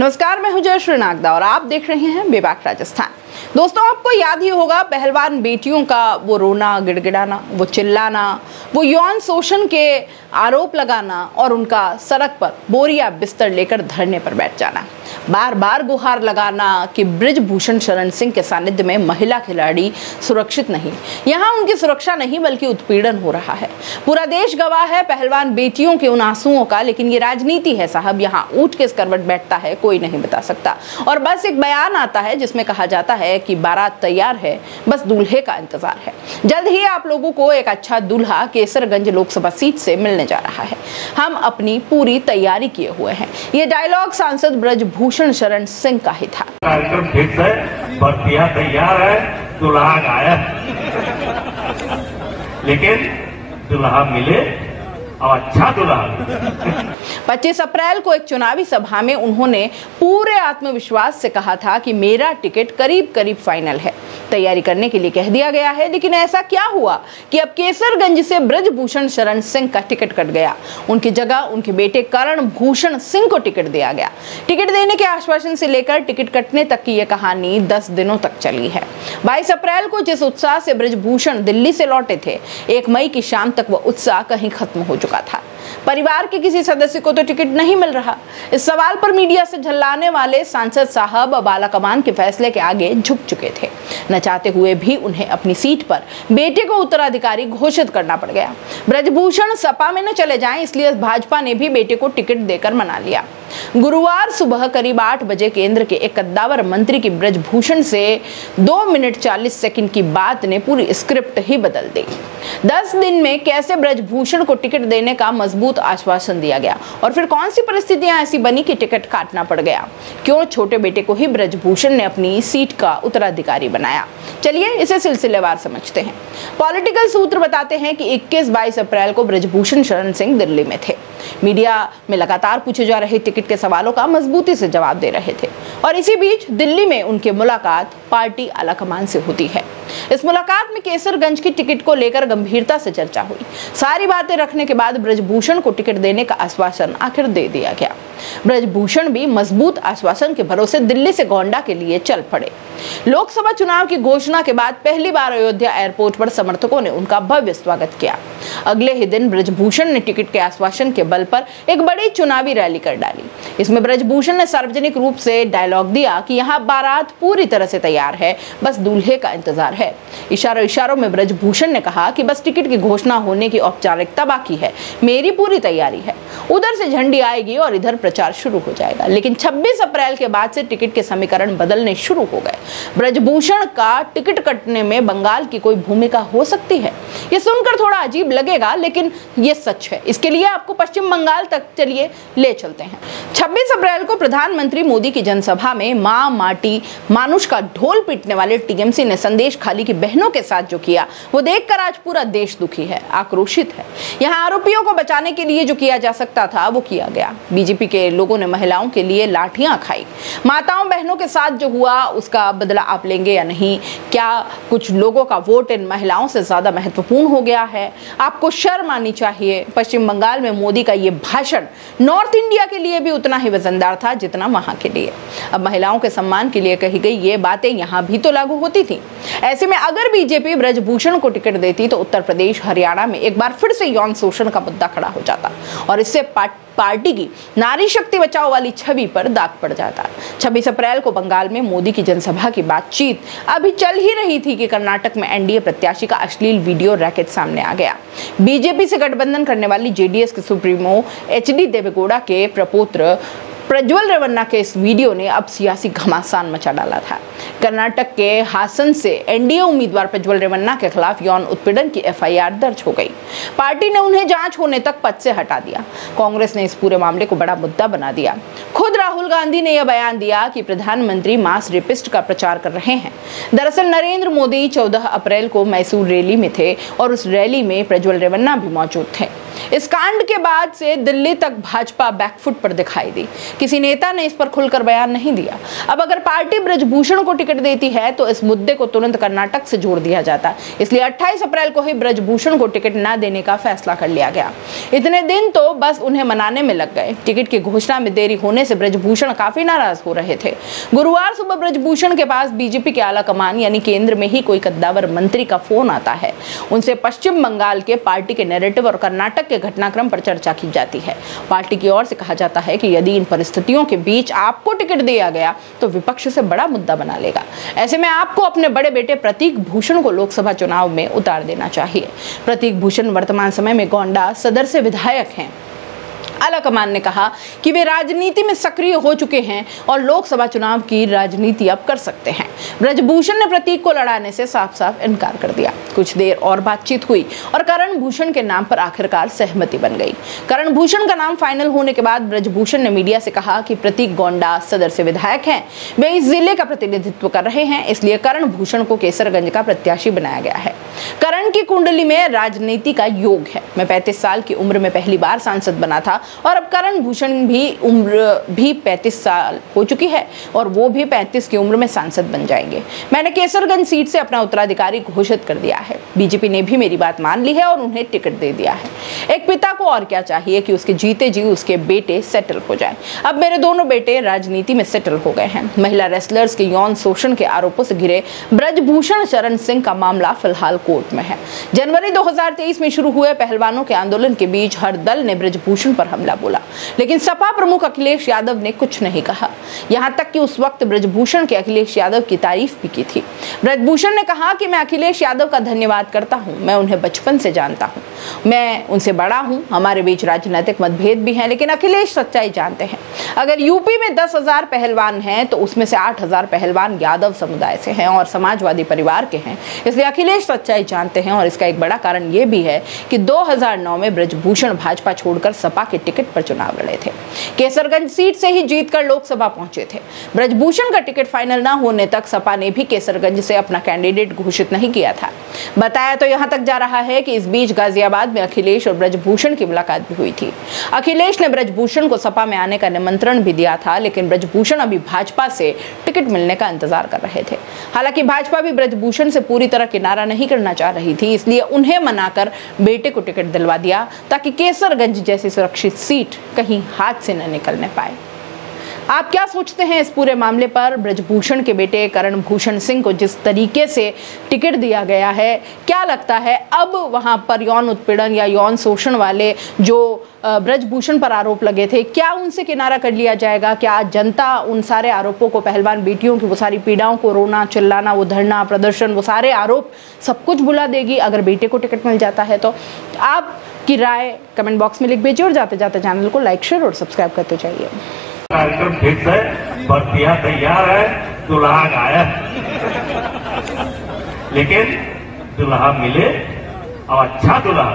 नमस्कार, मैं हूं जयश्री नागदा और आप देख रहे हैं बेबाक राजस्थान। दोस्तों, आपको याद ही होगा पहलवान बेटियों का वो रोना, गिड़गिड़ाना, वो चिल्लाना, वो यौन शोषण के आरोप लगाना और उनका सड़क पर बोरिया बिस्तर लेकर धरने पर बैठ जाना, बार बार गुहार लगाना कि बृजभूषण शरण सिंह के सानिध्य में महिला खिलाड़ी सुरक्षित नहीं, यहाँ उनकी सुरक्षा नहीं बल्कि उत्पीड़न हो रहा है। पूरा देश गवाह है पहलवान बेटियों के उन आंसुओं का, लेकिन ये राजनीति है साहब, यहाँ ऊंट किस करवट बैठता है कोई नहीं बता सकता। और बस एक बयान आता है जिसमें कहा जाता है कि बारात तैयार है, बस दूल्हे का इंतजार है। जल्द ही आप लोगों को एक अच्छा दूल्हा केसरगंज लोकसभा सीट से मिलने जा रहा है। हम अपनी पूरी तैयारी किए हुए हैं। ये डायलॉग सांसद बृजभूषण शरण सिंह का ही था। कार्यक्रम फिक्स है, बर्तियां तैयार है, दूल्हा गायब, लेकिन दूल्हा मिले और अच्छा दूल्हा। 25 अप्रैल को एक चुनावी सभा में उन्होंने पूरे आत्मविश्वास से कहा था कि मेरा टिकट करीब करीब फाइनल है, तैयारी करने के लिए कह दिया गया है। लेकिन ऐसा क्या हुआ कि अब केसरगंज से बृजभूषण शरण सिंह का टिकट कट गया। उनकी जगह उनके बेटे करण भूषण सिंह को टिकट दिया गया। टिकट देने के आश्वासन से लेकर टिकट कटने तक की यह कहानी 10 दिनों तक चली है। 22 अप्रैल को जिस उत्साह से बृजभूषण दिल्ली से लौटे थे, 1 मई की शाम तक वह उत्साह कहीं खत्म हो चुका था। परिवार के किसी सदस्य को तो टिकट नहीं मिल रहा। इस सवाल पर मीडिया से झल्लाने वाले सांसद साहब अब आलाकमान के फैसले के आगे झुक चुके थे। न चाहते हुए भी उन्हें अपनी सीट पर बेटे को उत्तराधिकारी घोषित करना पड़ गया। बृजभूषण सपा में न चले जाएं, इसलिए भाजपा ने भी बेटे को टिकट देकर मना लिया। गुरुवार सुबह करीब 8 बजे केंद्र के एक कद्दावर मंत्री की बृजभूषण से 2 मिनट 40 सेकंड की बात ने पूरी स्क्रिप्ट ही बदल दी। 10 दिन में कैसे बृजभूषण को टिकट देने का मजबूत आश्वासन दिया गया और फिर कौन सी परिस्थितियां ऐसी बनी कि टिकट काटना पड़ गया। क्यों छोटे बेटे को ही बृजभूषण ने अपनी सीट का उत्तराधिकारी बनाया, चलिए इसे सिलसिलेवार समझते हैं। पॉलिटिकल सूत्र बताते हैं कि 21-22 अप्रैल को बृजभूषण शरण सिंह दिल्ली में थे। मीडिया में लगातार पूछे जा रहे टिकट के सवालों का मजबूती से जवाब दे रहे थे और इसी बीच दिल्ली में उनकी मुलाकात पार्टी आलाकमान से होती है। इस मुलाकात में केसरगंज की टिकट को लेकर गंभीरता से चर्चा हुई। सारी बातें रखने के बाद बृजभूषण को टिकट देने का आश्वासन आखिर दे दिया गया। बृजभूषण भी मजबूत आश्वासन के भरोसे दिल्ली से गोंडा के लिए चल पड़े। लोकसभा चुनाव की घोषणा के बाद पहली बार अयोध्या एयरपोर्ट पर समर्थकों ने उनका भव्य स्वागत किया। अगले ही दिन बृजभूषण ने टिकट के आश्वासन के बल पर एक बड़ी चुनावी रैली कर डाली। इसमें बृजभूषण ने सार्वजनिक रूप से डायलॉग दिया कि यहाँ बारात पूरी तरह से तैयार है, बस दूल्हे का इंतजार है। इशारों में बृजभूषण ने कहा कि बस टिकट की घोषणा होने की औपचारिकता बाकी है, मेरी पूरी तैयारी है। उधर से झंडी आएगी और इधर प्रचार शुरू हो जाएगा। लेकिन 26 अप्रैल के बाद से टिकट के समीकरण बदलने शुरू हो गए। बृजभूषण का टिकट कटने में बंगाल की कोई भूमिका हो सकती है। ये सुनकर थोड़ा अजीब लगेगा, लेकिन ये सच है। इसके लिए आपको पश्चिम बंगाल तक चलिए ले चलते हैं। 26 अप्रैल को प्रधानमंत्री मोदी की जनसभा में मां माटी मानुष का ढोल पीटने वाले टीएमसी ने संदेश खाली की बहनों के साथ जो किया, वो देखकर आज पूरा देश दुखी है, आक्रोशित है। यहाँ आरोपियों को बचाने के लिए जो किया जा सकता था वो किया गया। बीजेपी के लोगों ने महिलाओं के लिए लाठियां खाई। माताओं बहनों के साथ जो हुआ उसका बदला आप लेंगे या नहीं? क्या कुछ लोगों का वोट इन महिलाओं से ज्यादा महत्वपूर्ण हो गया है? आपको शर्म आनी चाहिए। पश्चिम बंगाल में मोदी का ये भाषण नॉर्थ इंडिया के लिए भी उतना ही वजनदार था जितना वहां के लिए। अब महिलाओं के सम्मान के लिए कही गई ये बातें यहां भी तो लागू होती थी। ऐसे में अगर बीजेपी बृजभूषण को टिकट देती तो उत्तर प्रदेश, हरियाणा में एक बार फिर से यौन शोषण का मुद्दा खड़ा हो जाता और इससे पार्टी की नारी शक्ति बचाओ वाली छवि पर दाग पड़ जाता। 26 अप्रैल को बंगाल में मोदी की जनसभा की बातचीत अभी चल ही रही थी कि कर्नाटक में एनडीए प्रत्याशी का अश्लील वीडियो रैकेट सामने आ गया। बीजेपी से गठबंधन करने वाली जेडीएस के सुप्रीमो एचडी देवेगौड़ा के प्रपुत्र प्रज्वल रेवन्ना के इस वीडियो ने अब सियासी घमासान मचा डाला था। कर्नाटक के हासन से एनडीए उम्मीदवार प्रज्वल रेवन्ना के खिलाफ यौन उत्पीड़न की एफआईआर दर्ज हो गई। पार्टी ने उन्हें जांच होने तक पद से हटा दिया। कांग्रेस ने इस पूरे मामले को बड़ा मुद्दा बना दिया। खुद राहुल गांधी ने यह बयान दिया कि प्रधानमंत्री मास रेपिस्ट का प्रचार कर रहे हैं। दरअसल नरेंद्र मोदी 14 अप्रैल को मैसूर रैली में थे और उस रैली में प्रज्वल रेवन्ना भी मौजूद थे। इस कांड के बाद से दिल्ली तक भाजपा बैकफुट पर दिखाई दी। किसी नेता ने इस पर खुलकर बयान नहीं दिया। अब अगर पार्टी ब्रजभूषण को टिकट देती है तो इस मुद्दे को तुरंत कर्नाटक से जोड़ दिया जाता, इसलिए 28 अप्रैल को ही ब्रजभूषण को टिकट न देने का फैसला कर लिया गया। इतने दिन तो बस उन्हें मनाने में लग गए। टिकट की घोषणा में देरी होने से ब्रजभूषण काफी नाराज हो रहे थे। गुरुवार सुबह ब्रजभूषण के पास बीजेपी के आला कमान यानी केंद्र में ही कोई कद्दावर मंत्री का फोन आता है। उनसे पश्चिम बंगाल के पार्टी के नैरेटिव और कर्नाटक के घटनाक्रम पर चर्चा की जाती है। पार्टी की ओर से कहा जाता है कि यदि इन परिस्थितियों के बीच आपको टिकट दिया गया तो विपक्ष से बड़ा मुद्दा बना लेगा। ऐसे में आपको अपने बड़े बेटे प्रतीक भूषण को लोकसभा चुनाव में उतार देना चाहिए। प्रतीक भूषण वर्तमान समय में गोंडा सदर से विधायक हैं। आलाकमान ने कहा कि वे राजनीति में सक्रिय हो चुके हैं और लोकसभा चुनाव की राजनीति अब कर सकते हैं। ब्रजभूषण ने प्रतीक को लड़ाने से साफ साफ इनकार कर दिया। कुछ देर और बातचीत हुई और करण भूषण के नाम पर आखिरकार सहमति बन गई। करण भूषण का नाम फाइनल होने के बाद ब्रजभूषण ने मीडिया से कहा कि प्रतीक गोंडा सदर से विधायक हैं, वे इस जिले का प्रतिनिधित्व कर रहे हैं, इसलिए करण भूषण को केसरगंज का प्रत्याशी बनाया गया है। करण की कुंडली में राजनीति का योग है। मैं 35 साल की उम्र में पहली बार सांसद बना था और अब करण भूषण भी उम्र भी 35 साल हो चुकी है और वो भी 35 की उम्र में सांसद बन जाएंगे। मैंने केसरगंज सीट से अपना उत्तराधिकारी घोषित कर दिया है। बीजेपी ने भी मेरी बात मान ली है और उन्हें टिकट दे दिया है। एक पिता को और क्या चाहिए कि उसके जीते जी उसके बेटे सेटल हो जाएं। अब मेरे दोनों बेटे राजनीति में सेटल हो गए हैं। महिला रेसलर्स के यौन शोषण के आरोपों से घिरे ब्रजभूषण शरण सिंह का मामला फिलहाल कोर्ट में है। जनवरी 2023 में शुरू हुए पहलवानों के आंदोलन के बीच हर दल ने ब्रजभूषण पर हमला बोला, लेकिन सपा प्रमुख अखिलेश यादव ने कुछ नहीं कहा। यहां तक कि उस वक्त ब्रजभूषण के अखिलेश यादव की तारीफ भी की थी। ब्रजभूषण ने कहा कि मैं अखिलेश यादव का धन्यवाद करता हूं, मैं उन्हें बचपन से जानता हूं, मैं उनसे बड़ा हूं, हमारे बीच राजनीतिक मतभेद भी हैं, लेकिन अखिलेश सच्चाई जानते हैं। अगर यूपी में 10,000 पहलवान हैं तो उसमें से 8,000 पहलवान यादव समुदाय से हैं और समाजवादी परिवार के हैं, इसलिए अखिलेश सच्चाई जानते हैं। और इसका एक बड़ा कारण यह भी है कि 2009 में ब्रजभूषण भाजपा छोड़कर सपा के टिकट पर चुनाव लड़े थे। केसरगंज सीट से ही जीतकर लोकसभा पहुंचे थे। ब्रजभूषण का टिकट फाइनल न होने तक सपा ने भी केसरगंज से अपना कैंडिडेट घोषित नहीं किया था। बताया तो यहां तक जा रहा है कि इस बीच गाजियाबाद में अखिलेश और ब्रजभूषण की मुलाकात भी हुई थी। अखिलेश ने ब्रजभूषण को सपा में आने का निमंत्रण भी दिया था, लेकिन ब्रजभूषण अभी भाजपा से टिकट मिलने का इंतजार कर रहे थे। हालांकि भाजपा भी ब्रजभूषण से पूरी तरह किनारा नहीं करना चाह रही थी, इसलिए उन्हें मनाकर बेटे को टिकट दिलवा दिया ताकि केसरगंज जैसी सुरक्षित सीट कहीं हाथ से न निकलने पाए। आप क्या सोचते हैं इस पूरे मामले पर? ब्रजभूषण के बेटे करण भूषण सिंह को जिस तरीके से टिकट दिया गया है, क्या लगता है अब वहां पर यौन उत्पीड़न या यौन शोषण वाले जो ब्रजभूषण पर आरोप लगे थे, क्या उनसे किनारा कर लिया जाएगा? क्या जनता उन सारे आरोपों को, पहलवान बेटियों की वो सारी पीड़ाओं को, रोना चिल्लाना, वो धरना प्रदर्शन, वो सारे आरोप सब कुछ भुला देगी अगर बेटे को टिकट मिल जाता है? तो आपकी राय कमेंट बॉक्स में लिख भेजिए और जाते जाते चैनल को लाइक शेयर और सब्सक्राइब करते जाइए। कार्यक्रम फिक्स है, बर्तियां तैयार है, दुल्हा गायब, लेकिन दुल्हा मिले और अच्छा दुल्हा